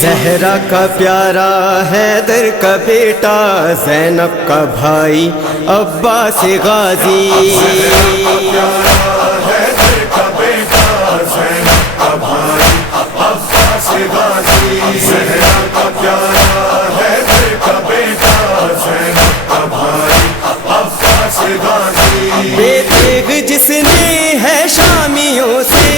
زہرا کا پیارا حیدر کا بیٹا، زینب کا بھائی عباس غازی، بے تیغ جس نے ہے شامیوں سے،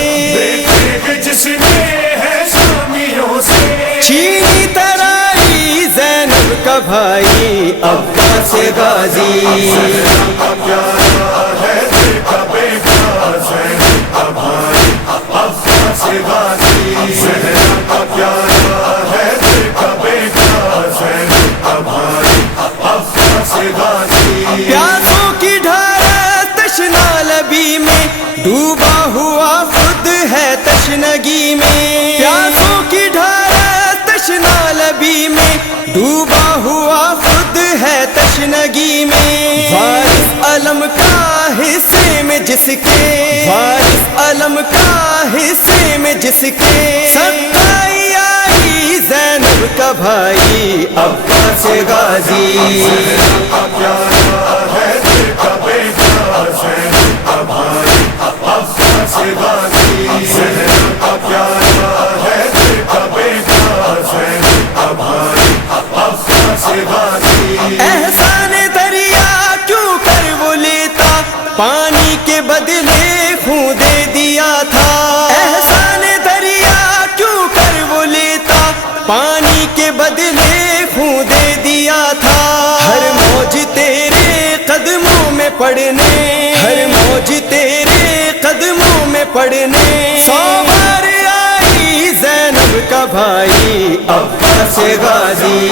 چھینی ترائی زینب کا بھائی عباس غازی، پیاسوں کی ڈھارا تشنا لبی میں، ڈوبا ہوا خود ہے تشنگی میں، پیاسوں کی ڈھارا تشنا لبی میں، ڈوبا ہوا خود ہے تشنگی میں، وارث علم کا حصے میں جس کے، وارث علم کا حصے میں جس کے، سقائی آئی زینب کا بھائی عباس غازی، احسان دریا کیوں کر وہ لیتا، پانی کے بدلے خون دے دیا تھا، احسان دریا کیوں کر وہ لیتا، پانی کے بدلے خون دے دیا تھا، ہر موج تیرے قدموں میں پڑنے، ہر موج تیرے قدموں میں پڑنے، 100 بار آئی زینب کا بھائی عباس غازی،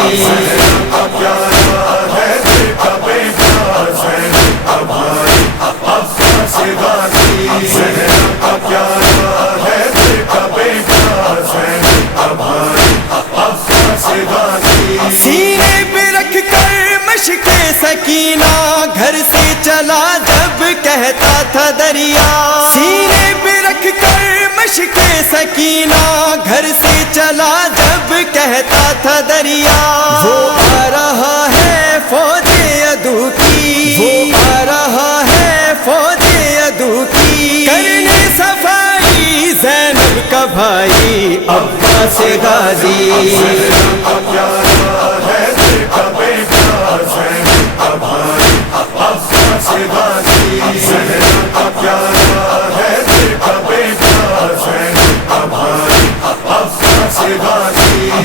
سینے پہ رکھ کر مشق سکینہ گھر سے چلا جب کہتا تھا دریا، سینے پہ رکھ کر مشق سکینہ گھر سے چلا جب کہتا تھا دریا، وہ آ رہا ہے فوج عدو کی، وہ آ رہا ہے فوج عدو کی، کرنے صفائی زینب کا بھائی عباس غازی،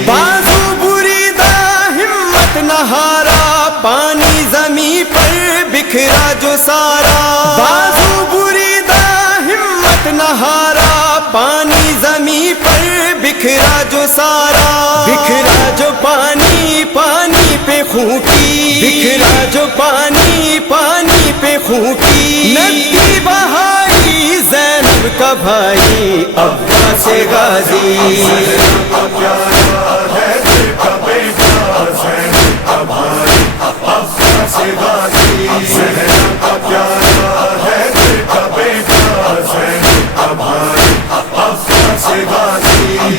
بازو بریدہ ہمت نہ ہارا، پانی زمیں پر بکھرا جو سارا، بازو بریدہ ہمت نہ ہارا، پانی زمیں پر بکھرا جو سارا، بکھرا جو پانی پانی پہ خون کی، بکھرا جو پانی پانی پہ خون کی، ندی بہائی زینب کا بھائی عباس غازی،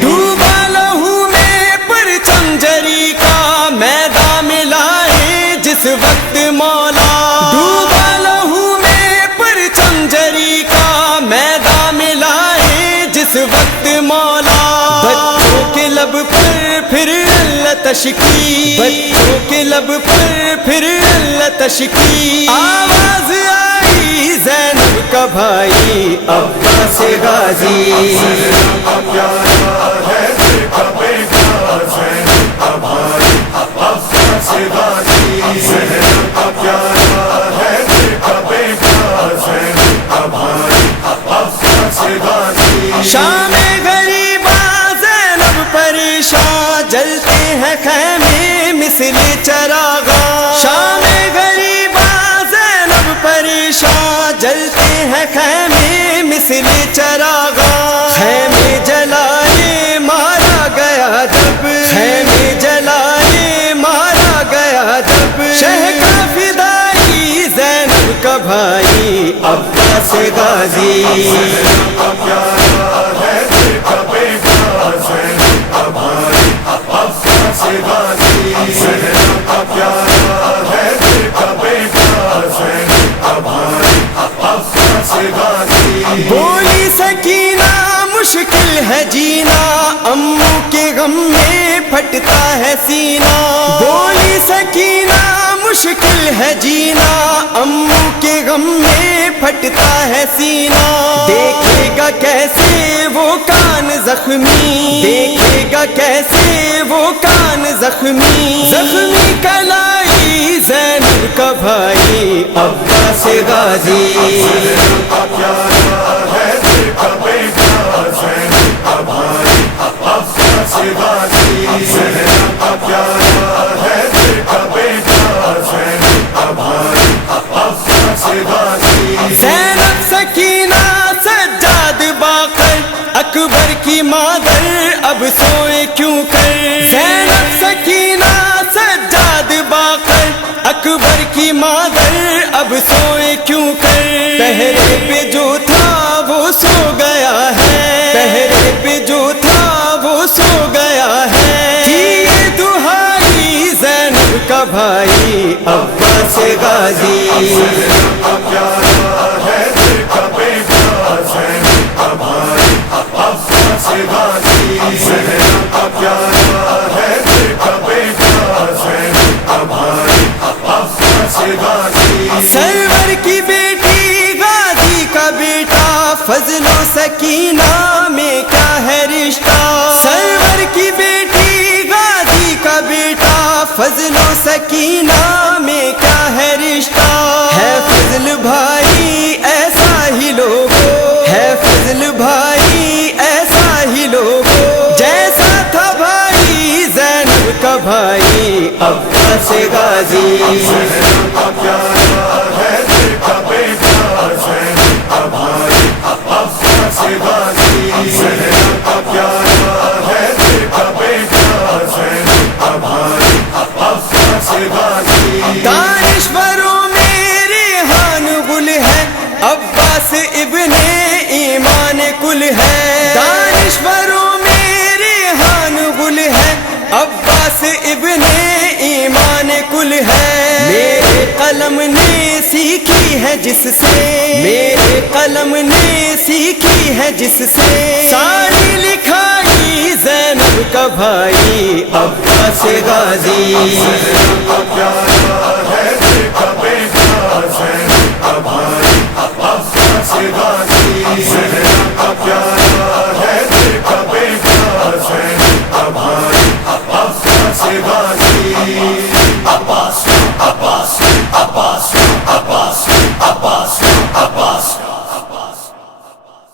ڈوبا لہو میں پرچم جری کا میدان میں لائے جس وقت مولا، ڈوبا لہو میں پرچم جری کا میدان میں لائے جس وقت مولا، بچوں کے لب پر پھر اللہ تشکی، بچوں کے لب پر پھر اللہ تشکی، آواز آئی زینب کا بھائی عباس غازی، شام غریباں زینب پریشاں، جلتے ہیں خیمے مثل چراغاں، شام غریباں زینب پریشاں، جلتے ہیں خیمے مثل چراغاں، خیمے جلائے مارا گیا جب، خیمے جلائے مارا گیا جب، شہ کا فدائی زینب کا کا بھائی عباس غازی، زینب کا پیارا ہے دل کا بیٹا، زینب کا بھائی عباس غازی، زینب کا پیارا ہے دل کا بیٹا، زینب کا بھائی عباس غازی۔ بولی سکینہ مشکل ہے جینا، امو کے غم میں پھٹتا ہے سینہ، بولی سکینہ مشکل ہے جینا، امو کے غم میں پھٹتا ہے سینہ، دیکھے گا کیسے وہ کان زخمی، دیکھے گا کیسے وہ کان زخمی، زخمی کلائی زینب کا بھائی عباس غازی، زینب کا پیارا ہے دل کا بیٹا، زینب کا بھائی عباس غازی، زینب کا پیارا ہے دل کا بیٹا، زینب کا بھائی عباس غازی۔ زینب سکینہ سجاد باقر اکبر کی مادر اب سوئے کیوں کر، زینب سکینہ سجاد باقر اکبر کی مادر اب سوئے کیوں کر، پہرے پہ جو تھا وہ سو گیا ہے، پہرے پہ جو تھا وہ سو گیا ہے، یہ دہائی زینب کا بھائی عباس غازی، زینب کا پیارا ہے دل کا بیٹا، زینب کا بھائی عباس غازی، زینب کا پیارا ہے دل کا بیٹا، زینب کا بھائی عباس غازی۔ سرور کی بیٹی غازی کا بیٹا، فضل و سکینہ میں کیا ہے رشتہ، سرور کی بیٹی غازی کا بیٹا، فضل و سکینہ میں کیا ہے رشتہ، ہے فضل بھائی ایسا ہی لوگو، ہے فضل بھائی ایسا ہی لوگو، جیسا تھا بھائی زینب کا بھائی عباس غازی، زینب کا پیارا ہے دل کا بیٹا، زینب کا بھائی عباس غازی، زینب کا پیارا ہے دل کا بیٹا، زینب کا بھائی عباس غازی۔ دانشوروں میں ریحان گل ہے، عباس ابن ایمان کل ہے، دانشوروں میں ریحان گل ہے، عباس ابن ایمان کل ہے، میرے قلم نے سیکھی ہے جس سے، میرے قلم نے سیکھی ہے جس سے، ساری لکھائی زینب کا بھائی عباس غازی، زینب کا پیارا